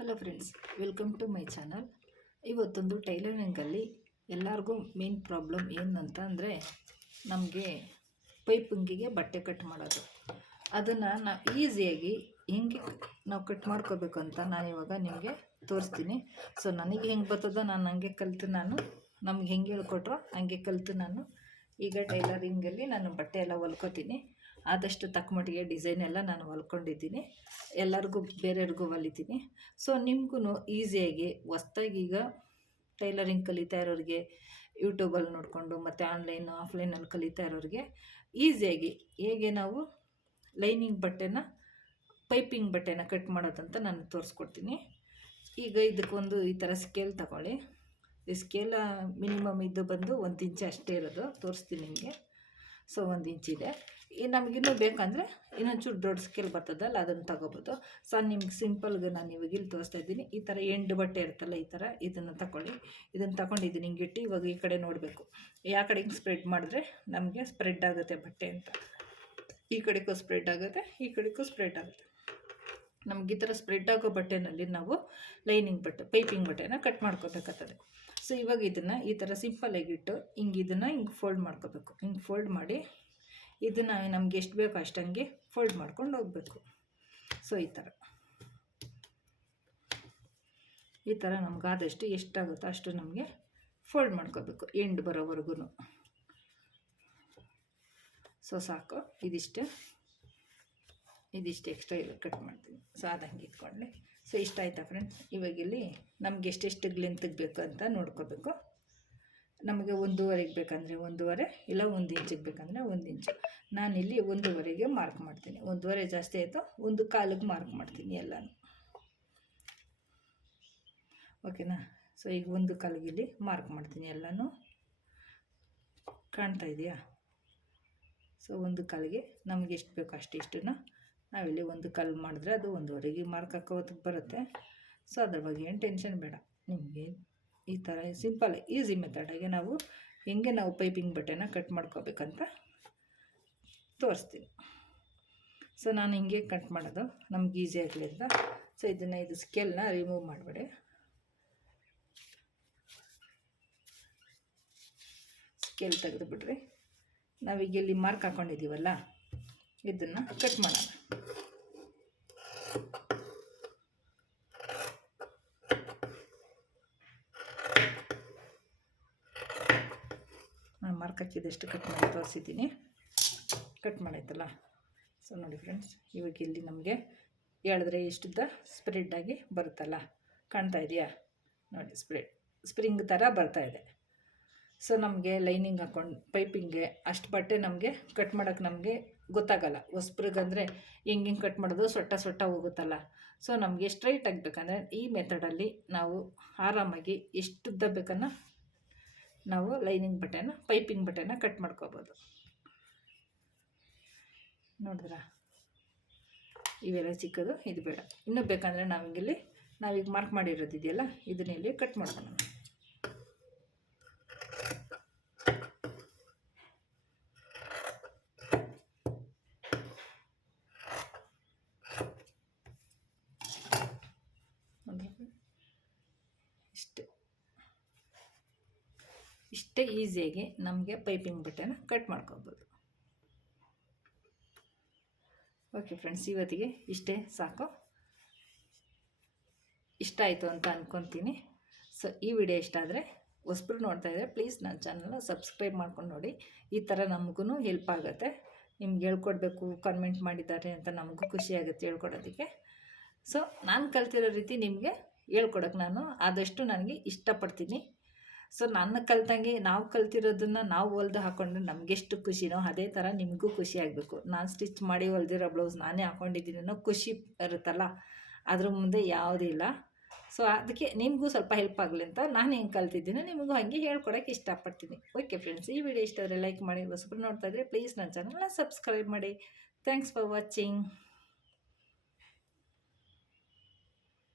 Hello friends welcome to my channel ಇವತ್ತೊಂದು ಟೈಲರಿಂಗಲ್ಲಿ ಎಲ್ಲರಿಗೂ ಮೇನ್ ಪ್ರಾಬ್ಲಮ್ ಏನು ಅಂತ ಅಂದರೆ ನಮಗೆ ಪೈಪಿಂಗಿಗೆ ಬಟ್ಟೆ ಕಟ್ ಮಾಡೋದು. ಅದನ್ನು ನಾವು ಈಸಿಯಾಗಿ ಹೆಂಗೆ ನಾವು ಕಟ್ ಮಾಡ್ಕೋಬೇಕು ಅಂತ ನಾನು ಇವಾಗ ನಿಮಗೆ ತೋರಿಸ್ತೀನಿ. ಸೊ ನನಗೆ ಹೆಂಗೆ ಬರ್ತದೋ ನಾನು ಹಂಗೆ ಕಲಿತು ನಾನು. ನಮ್ಗೆ ಹೆಂಗೆ ಹೇಳ್ಕೊಟ್ರೋ ಹಂಗೆ ಕಲಿತು ನಾನು. ಈಗ ಟೈಲರಿಂಗಲ್ಲಿ ನಾನು ಬಟ್ಟೆ ಎಲ್ಲ ಹೊಲ್ಕೋತೀನಿ. ಆದಷ್ಟು ತಕ್ಕ ಮಟ್ಟಿಗೆ ಡಿಸೈನ್ ಎಲ್ಲ ನಾನು ಹೊಲ್ಕೊಂಡಿದ್ದೀನಿ. ಎಲ್ಲರಿಗೂ ಬೇರೆಯವ್ರಿಗೂ ಹೊಲಿತೀನಿ. ಸೊ ನಿಮ್ಗೂ ಈಸಿಯಾಗಿ ಹೊಸ್ದಾಗಿ ಈಗ ಟೈಲರಿಂಗ್ ಕಲಿತಾ ಇರೋರಿಗೆ ಯೂಟ್ಯೂಬಲ್ಲಿ ನೋಡಿಕೊಂಡು ಮತ್ತು ಆನ್ಲೈನ್ ಆಫ್ಲೈನಲ್ಲಿ ಕಲಿತಾ ಇರೋರಿಗೆ ಈಸಿಯಾಗಿ ಹೇಗೆ ನಾವು ಲೈನಿಂಗ್ ಬಟ್ಟೆನ, ಪೈಪಿಂಗ್ ಬಟ್ಟೆನ ಕಟ್ ಮಾಡೋದಂತ ನಾನು ತೋರಿಸ್ಕೊಡ್ತೀನಿ. ಈಗ ಇದಕ್ಕೊಂದು ಈ ಥರ ಸ್ಕೇಲ್ ತಗೊಳ್ಳಿ. ಈ ಸ್ಕೇಲ ಮಿನಿಮಮ್ ಇದು ಬಂದು ಒಂದು ಇಂಚು ಅಷ್ಟೇ ಇರೋದು. ತೋರಿಸ್ತೀನಿ ನಿಮಗೆ. ಸೊ ಒಂದು ಇಂಚಿದೆ ನಮಗಿನ್ನೂ ಬೇಕಂದರೆ ಇನ್ನೊಂಚೂರು ದೊಡ್ಡ ಸ್ಕೇಲ್ ಬರ್ತದಲ್ಲ, ಅದನ್ನು ತಗೋಬೋದು. ಸೊ ನಿಮ್ಗೆ ಸಿಂಪಲ್ಗೆ ನಾನು ಇವಾಗ ಇಲ್ಲಿ ತೋರಿಸ್ತಾ ಇದ್ದೀನಿ. ಈ ಥರ ಎಂಡು ಬಟ್ಟೆ ಇರುತ್ತಲ್ಲ, ಈ ಥರ ಇದನ್ನು ತಗೊಳ್ಳಿ. ಇದನ್ನು ತಗೊಂಡಿದ್ದೀನಿ, ಹಿಂಗೆ ಇಟ್ಟು ಇವಾಗ ಈ ಕಡೆ ನೋಡಬೇಕು. ಯಾವ ಕಡೆ ಹಿಂಗೆ ಸ್ಪ್ರೆಡ್ ಮಾಡಿದ್ರೆ ನಮಗೆ ಸ್ಪ್ರೆಡ್ ಆಗುತ್ತೆ ಬಟ್ಟೆ ಅಂತ. ಈ ಕಡೆಗೂ ಸ್ಪ್ರೆಡ್ ಆಗುತ್ತೆ, ಈ ಕಡೆಗೂ ಸ್ಪ್ರೆಡ್ ಆಗುತ್ತೆ. ನಮ್ಗೆ ಈ ಥರ ಸ್ಪ್ರೆಡ್ ಆಗೋ ಬಟ್ಟೆನಲ್ಲಿ ನಾವು ಲೈನಿಂಗ್ ಬಟ್ಟೆ ಪೈಪಿಂಗ್ ಬಟ್ಟೆನ ಕಟ್ ಮಾಡ್ಕೋಬೇಕಾಗ್ತದೆ ಸೊ ಇವಾಗ ಇದನ್ನು ಈ ಥರ ಸಿಂಪಲ್ ಇಟ್ಟು ಹಿಂಗೆ ಇದನ್ನು ಹಿಂಗೆ ಫೋಲ್ಡ್ ಮಾಡ್ಕೋಬೇಕು ಹಿಂಗೆ ಫೋಲ್ಡ್ ಮಾಡಿ ಇದನ್ನು ನಮ್ಗೆ ಎಷ್ಟು ಬೇಕೋ ಅಷ್ಟಂಗೆ ಫೋಲ್ಡ್ ಮಾಡ್ಕೊಂಡು ಹೋಗಬೇಕು. ಸೊ ಈ ಥರ ಈ ಥರ ನಮ್ಗಾದಷ್ಟು ಎಷ್ಟಾಗುತ್ತೋ ಅಷ್ಟು ನಮಗೆ ಫೋಲ್ಡ್ ಮಾಡ್ಕೋಬೇಕು ಎಂಡ್ ಬರೋವರೆಗೂ ಸೊ ಸಾಕು. ಇದಿಷ್ಟೇ. ಇದಿಷ್ಟು ಎಕ್ಸ್ಟ್ರಾ ಇವಾಗ ಕಟ್ ಮಾಡ್ತೀನಿ. ಸೊ ಅದು ಹಂಗೆ ಇಟ್ಕೊಳ್ಳಿ ಸೊ ಇಷ್ಟ ಆಯ್ತಾ ಫ್ರೆಂಡ್ಸ್ ಇವಾಗಿಲ್ಲಿ ನಮ್ಗೆ ಎಷ್ಟೆಷ್ಟು ಲೆಂತಿಗೆ ಬೇಕು ಅಂತ ನೋಡ್ಕೋಬೇಕು. ನಮಗೆ ಒಂದೂವರೆಗೆ ಬೇಕಂದರೆ ಒಂದೂವರೆ ಇಲ್ಲ ಒಂದು ಇಂಚಿಗೆ ಬೇಕಂದರೆ ಒಂದು ಇಂಚು. ನಾನಿಲ್ಲಿ ಒಂದೂವರೆಗೆ ಮಾರ್ಕ್ ಮಾಡ್ತೀನಿ. ಒಂದೂವರೆ ಜಾಸ್ತಿ ಆಯಿತು ಒಂದು ಕಾಲಿಗೆ ಮಾರ್ಕ್ ಮಾಡ್ತೀನಿ ಎಲ್ಲನೂ. ಓಕೆನಾ ಸೊ ಈಗ ಒಂದು ಕಾಲಿಗೆ ಇಲ್ಲಿ ಮಾರ್ಕ್ ಮಾಡ್ತೀನಿ ಎಲ್ಲನೂ. ಕಾಣ್ತಾ ಇದೆಯಾ? ಸೊ ಒಂದು ಕಾಲಿಗೆ ನಮಗೆ ಎಷ್ಟು ಬೇಕು ಅಷ್ಟು ನಾವಿಲ್ಲಿ ಒಂದು ಕಾಲು ಮಾಡಿದ್ರೆ ಅದು ಒಂದೂವರೆಗೆ ಮಾರ್ಕ್ ಹಾಕೋದಕ್ಕೆ ಬರುತ್ತೆ. ಸೊ ಅದ್ರ ಬಗ್ಗೆ ಏನು ಟೆನ್ಷನ್ ಬೇಡ. ನಿಮಗೆ ಈ ಥರ ಸಿಂಪಲ್, ಈಸಿ ಮೆಥಡಾಗೆ ನಾವು ಹೆಂಗೆ ನಾವು ಪೈಪಿಂಗ್ ಬಟ್ಟೆನ ಕಟ್ ಮಾಡ್ಕೋಬೇಕಂತ ತೋರಿಸ್ತೀನಿ. ಸೊ, ನಾನು ಹಿಂಗೆ ಕಟ್ ಮಾಡೋದು ನಮ್ಗೆ ಈಸಿ ಆಗಲಿ ಅಂತ. ಸೊ, ಇದನ್ನು ಇದು ಸ್ಕೇಲ್ನ ರಿಮೂವ್ ಮಾಡಿಬಿಡಿ. ಸ್ಕೇಲ್ ತೆಗೆದುಬಿಟ್ರಿ ನಾವೀಗ ಇಲ್ಲಿ ಮಾರ್ಕ್ ಹಾಕ್ಕೊಂಡಿದ್ದೀವಲ್ಲ ಇದನ್ನು ಕಟ್ ಮಾಡೋಣ. ಮಾರ್ಕ್ ಹಾಕಿದಷ್ಟು ಕಟ್ ಮಾಡಿ ತೋರಿಸಿದ್ದೀನಿ. ಕಟ್ ಮಾಡೈತಲ್ಲ ಸೊ ನೋಡಿ ಫ್ರೆಂಡ್ಸ್ ಇವಾಗ ಇಲ್ಲಿ ನಮಗೆ ಹೇಳಿದ್ರೆ ಇಷ್ಟುದ್ದ ಸ್ಪ್ರೆಡ್ಡಾಗಿ ಬರುತ್ತಲ್ಲ? ಕಾಣ್ತಾ ಇದೆಯಾ? ನೋಡಿ ಸ್ಪ್ರೆಡ್ ಸ್ಪ್ರಿಂಗ್ ಥರ ಬರ್ತಾ ಇದೆ. ಸೊ ನಮಗೆ ಲೈನಿಂಗ್ ಹಾಕ್ಕೊಂಡು ಪೈಪಿಂಗ್ಗೆ ಅಷ್ಟು ಬಟ್ಟೆ ನಮಗೆ ಕಟ್ ಮಾಡೋಕ್ಕೆ ನಮಗೆ ಗೊತ್ತಾಗಲ್ಲ. ಹೊಸ್ಬ್ರಿಗಂದರೆ ಹೆಂಗೆ ಹಿಂಗೆ ಕಟ್ ಮಾಡೋದು ಸೊಟ್ಟ ಸೊಟ್ಟ ಹೋಗುತ್ತಲ್ಲ. ಸೊ ನಮಗೆ ಸ್ಟ್ರೈಟ್ ಆಗಬೇಕಂದ್ರೆ ಈ ಮೆಥಡಲ್ಲಿ ನಾವು ಆರಾಮಾಗಿ ಎಷ್ಟುದ್ದ ಬೇಕನ್ನ ನಾವು ಲೈನಿಂಗ್ ಬಟ್ಟೆನ ಪೈಪಿಂಗ್ ಬಟ್ಟೆನ ಕಟ್ ಮಾಡ್ಕೋಬೋದು. ನೋಡಿದ್ರ? ಇವೆಲ್ಲ ಚಿಕ್ಕದು, ಇದು ಬೇಡ. ಇನ್ನೂ ಬೇಕಂದರೆ ನಮಗಿಲ್ಲಿ ನಾವೀಗ ಮಾರ್ಕ್ ಮಾಡಿರೋದಿದೆಯಲ್ಲ, ಇದನ್ನ ಇಲ್ಲಿ ಕಟ್ ಮಾಡ್ಕೊಳ್ಳೋಣ ಇಷ್ಟೇ ಇಷ್ಟೇ ಈಸಿಯಾಗಿ ನಮಗೆ ಪೈಪಿಂಗ್ ಬಟ್ಟೆನ ಕಟ್ ಮಾಡ್ಕೋಬೋದು. ಓಕೆ ಫ್ರೆಂಡ್ಸ್ ಇವತ್ತಿಗೆ ಇಷ್ಟೇ ಸಾಕು. ಇಷ್ಟ ಆಯಿತು ಅಂತ ಅಂದ್ಕೊತೀನಿ ಸೊ ಈ ವಿಡಿಯೋ ಇಷ್ಟ ಆದರೆ ಹೊಸಬ್ರು ನೋಡ್ತಾ ಇದ್ದರೆ ಪ್ಲೀಸ್ ನನ್ನ ಚಾನಲ್ನ ಸಬ್ಸ್ಕ್ರೈಬ್ ಮಾಡ್ಕೊಂಡು ನೋಡಿ. ಈ ಥರ ನಮಗೂ ಹೆಲ್ಪ್ ಆಗುತ್ತೆ. ನಿಮ್ಗೆ ಹೇಳ್ಕೊಡ್ಬೇಕು ಕಮೆಂಟ್ ಮಾಡಿದ್ದಾರೆ ಅಂತ ನಮಗೂ ಖುಷಿ ಆಗುತ್ತೆ ಹೇಳ್ಕೊಡೋದಕ್ಕೆ. ಸೊ ನಾನು ಕಲ್ತಿರೋ ರೀತಿ ನಿಮಗೆ ಹೇಳ್ಕೊಡೋಕೆ ನಾನು ಆದಷ್ಟು ನನಗೆ ಇಷ್ಟಪಡ್ತೀನಿ. ಸೊ ನನ್ನ ಕಲ್ತಂಗೆ ನಾವು ಕಲ್ತಿರೋದನ್ನು ನಾವು ಹೊಲ್ದು ಹಾಕ್ಕೊಂಡ್ರೆ ನಮಗೆಷ್ಟು ಖುಷಿನೋ ಅದೇ ಥರ ನಿಮಗೂ ಖುಷಿ ಆಗಬೇಕು. ನಾನು ಸ್ಟಿಚ್ ಮಾಡಿ ಹೊಲ್ದಿರೋ ಬ್ಲೌಸ್ ನಾನೇ ಹಾಕ್ಕೊಂಡಿದ್ದೀನಿ ಅನ್ನೋ ಖುಷಿ ಇರುತ್ತಲ್ಲ? ಅದ್ರ ಮುಂದೆ ಯಾವುದೂ ಇಲ್ಲ. ಸೊ ಅದಕ್ಕೆ ನಿಮಗೂ ಸ್ವಲ್ಪ ಹೆಲ್ಪ್ ಆಗಲಿ ಅಂತ ನಾನು ಹೆಂಗೆ ಕಲ್ತಿದ್ದೀನಿ ನಿಮಗೂ ಹಾಗೆ ಹೇಳ್ಕೊಡೋಕ್ಕೆ ಇಷ್ಟಪಡ್ತೀನಿ. ಓಕೆ ಫ್ರೆಂಡ್ಸ್ ಈ ವಿಡಿಯೋ ಇಷ್ಟ ಆದರೆ ಲೈಕ್ ಮಾಡಿ, ಹೊಸಬ್ರು ನೋಡ್ತಾ ಇದ್ದರೆ ಪ್ಲೀಸ್ ನನ್ನ ಚಾನಲ್ನ ಸಬ್ಸ್ಕ್ರೈಬ್ ಮಾಡಿ. Thanks for watching